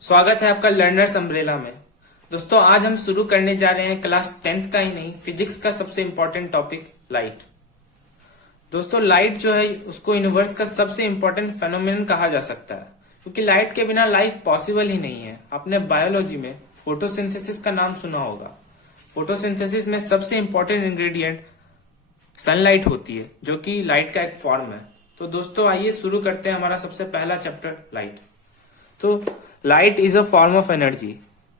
स्वागत है आपका लर्नर्स अम्ब्रेला में। दोस्तों आज हम शुरू करने जा रहे हैं क्लास 10th का ही नहीं, फिजिक्स का सबसे इंपॉर्टेंट टॉपिक लाइट। दोस्तों लाइट जो है उसको यूनिवर्स का सबसे इंपॉर्टेंट फेनोमेनन कहा जा सकता है, क्योंकि लाइट के बिना लाइफ पॉसिबल ही नहीं है। आपने बायोलॉजी में फोटोसिंथेसिस का नाम सुना होगा। फोटोसिंथेसिस में सबसे इंपॉर्टेंट इंग्रेडिएंट सनलाइट होती है, जो कि लाइट का एक फॉर्म है। तो दोस्तों आइए शुरू करते हैं हमारा सबसे पहला चैप्टर लाइट। तो light is a form of energy.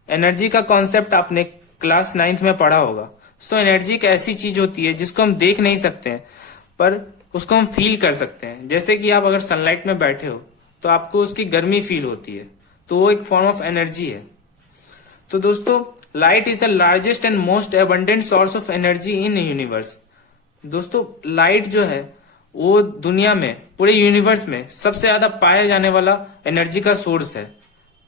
Energy का कॉन्सेप्ट आपने क्लास 9th में पढ़ा होगा। तो एनर्जी एक ऐसी चीज होती है जिसको हम देख नहीं सकते हैं, पर उसको हम फील कर सकते हैं। जैसे कि आप अगर सनलाइट में बैठे हो तो आपको उसकी गर्मी फील होती है, तो वो एक फॉर्म ऑफ एनर्जी है। तो दोस्तों light is the largest and most abundant source of energy in universe. दोस्तों लाइट जो है वो दुनिया में, पूरे यूनिवर्स में सबसे ज्यादा पाया जाने वाला एनर्जी का सोर्स है।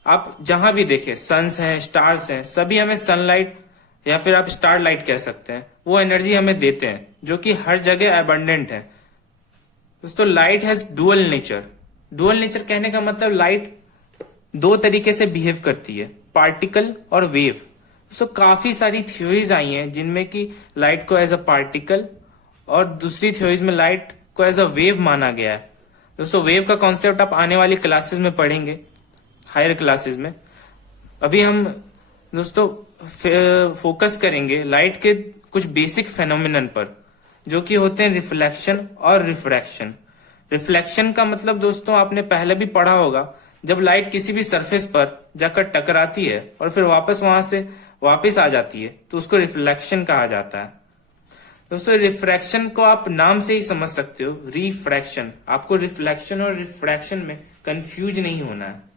आप जहां भी देखें, सन्स हैं, स्टार्स हैं, सभी हमें सनलाइट या फिर आप स्टार लाइट कह सकते हैं, वो एनर्जी हमें देते हैं, जो कि हर जगह एबंडेंट है। दोस्तों light has dual nature. Dual nature कहने का मतलब लाइट दो तरीके से बिहेव करती है, पार्टिकल और वेव। दोस्तों काफी सारी थ्योरीज आई हैं जिनमें कि लाइट को एज अ पार्टिकल और दूसरी थ्योरीज में लाइट को एज अ वेव माना गया है। दोस्तों वेव का कॉन्सेप्ट आप आने वाली क्लासेस में पढ़ेंगे, हायर क्लासेस में। अभी हम दोस्तों फोकस करेंगे लाइट के कुछ बेसिक फेनोमेनन पर, जो कि होते हैं रिफ्लेक्शन और रिफ्रैक्शन। रिफ्लेक्शन का मतलब दोस्तों आपने पहले भी पढ़ा होगा, जब लाइट किसी भी सरफेस पर जाकर टकराती है और फिर वापस वहां से वापस आ जाती है, तो उसको रिफ्लेक्शन कहा जाता है। दोस्तों रिफ्रैक्शन को आप नाम से ही समझ सकते हो, रिफ्रैक्शन। आपको रिफ्लेक्शन और रिफ्रैक्शन में कंफ्यूज नहीं होना है।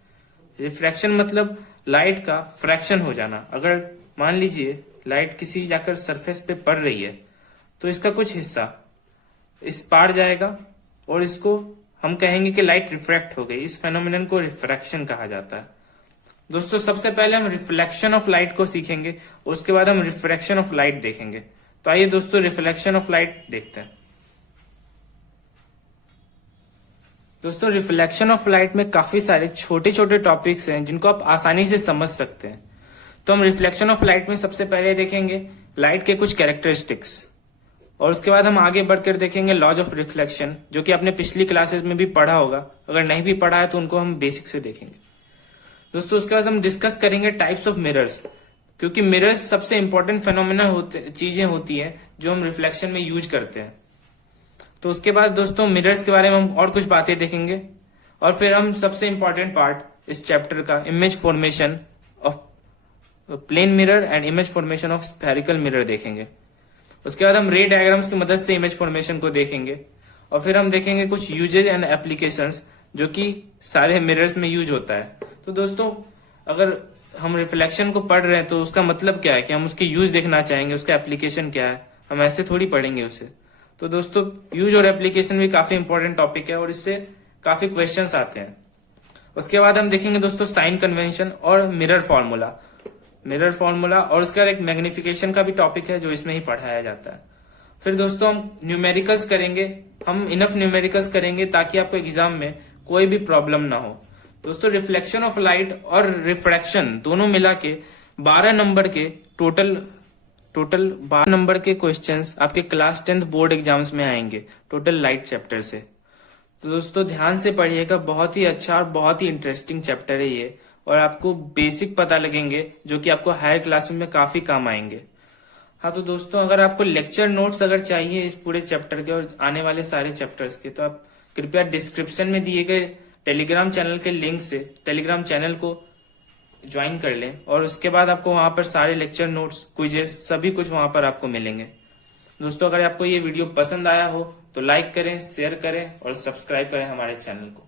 रिफ्रैक्शन मतलब लाइट का फ्रैक्शन हो जाना। अगर मान लीजिए लाइट किसी जाकर सरफेस पे पड़ रही है, तो इसका कुछ हिस्सा इस पार जाएगा और इसको हम कहेंगे कि लाइट रिफ्रैक्ट हो गई। इस फेनोमेनन को रिफ्रैक्शन कहा जाता है। दोस्तों सबसे पहले हम रिफ्लेक्शन ऑफ लाइट को सीखेंगे, उसके बाद हम रिफ्रैक्शन ऑफ लाइट देखेंगे। तो आइए दोस्तों रिफ्लेक्शन ऑफ लाइट देखते हैं। दोस्तों रिफ्लेक्शन ऑफ लाइट में काफी सारे छोटे छोटे टॉपिक्स हैं जिनको आप आसानी से समझ सकते हैं। तो हम रिफ्लेक्शन ऑफ लाइट में सबसे पहले देखेंगे लाइट के कुछ कैरेक्टरिस्टिक्स, और उसके बाद हम आगे बढ़कर देखेंगे लॉज ऑफ रिफ्लेक्शन, जो कि आपने पिछली क्लासेस में भी पढ़ा होगा। अगर नहीं भी पढ़ा है तो उनको हम बेसिक से देखेंगे। दोस्तों उसके बाद हम डिस्कस करेंगे टाइप्स ऑफ मिरर्स, क्योंकि मिरर्स सबसे इंपॉर्टेंट फेनोमेना चीजें होती हैं जो हम रिफ्लेक्शन में यूज करते हैं। तो उसके बाद दोस्तों मिरर्स के बारे में हम और कुछ बातें देखेंगे, और फिर हम सबसे इंपॉर्टेंट पार्ट इस चैप्टर का image formation of plane mirror and image formation of spherical mirror देखेंगे। उसके बाद हम रे डायग्राम्स की मदद से इमेज फॉर्मेशन को देखेंगे, और फिर हम देखेंगे कुछ यूजेज एंड एप्लीकेशंस जो कि सारे मिरर्स में यूज होता है। तो दोस्तों अगर हम रिफ्लेक्शन को पढ़ रहे हैं तो उसका मतलब क्या है कि हम उसके यूज देखना चाहेंगे, उसका एप्लीकेशन क्या है। हम ऐसे थोड़ी पढ़ेंगे उसे। तो दोस्तों यूज और एप्लीकेशन भी काफी इंपॉर्टेंट टॉपिक है और इससे काफी क्वेश्चंस आते हैं। उसके बाद हम देखेंगे दोस्तों साइन कन्वेंशन और मिरर फॉर्मूला। और उसके बाद एक मैग्निफिकेशन का भी टॉपिक है जो इसमें ही पढ़ाया जाता है। फिर दोस्तों हम न्यूमेरिकल्स करेंगे। हम इनफ न्यूमेरिकल्स करेंगे ताकि आपको एग्जाम में कोई भी प्रॉब्लम ना हो। दोस्तों रिफ्लेक्शन ऑफ लाइट और रिफ्रैक्शन दोनों मिला के 12 नंबर के टोटल 12 नंबर के क्वेश्चंस आपके क्लास 10th बोर्ड एग्जाम्स में आएंगे, टोटल लाइट चैप्टर से। तो दोस्तों ध्यान से पढ़िएगा, बहुत ही अच्छा और बहुत ही इंटरेस्टिंग चैप्टर है ये, और आपको बेसिक पता लगेंगे जो कि आपको हायर क्लासेस में काफी काम आएंगे। हाँ तो दोस्तों अगर आपको लेक्चर नोट्स अगर चाहिए इस पूरे चैप्टर के और आने वाले सारे चैप्टर्स के, तो आप कृपया डिस्क्रिप्शन में दिए गए टेलीग्राम चैनल के लिंक से टेलीग्राम चैनल को ज्वाइन कर लें, और उसके बाद आपको वहां पर सारे लेक्चर नोट्स, क्विजेस, सभी कुछ वहां पर आपको मिलेंगे। दोस्तों अगर आपको ये वीडियो पसंद आया हो तो लाइक करें, शेयर करें और सब्सक्राइब करें हमारे चैनल को।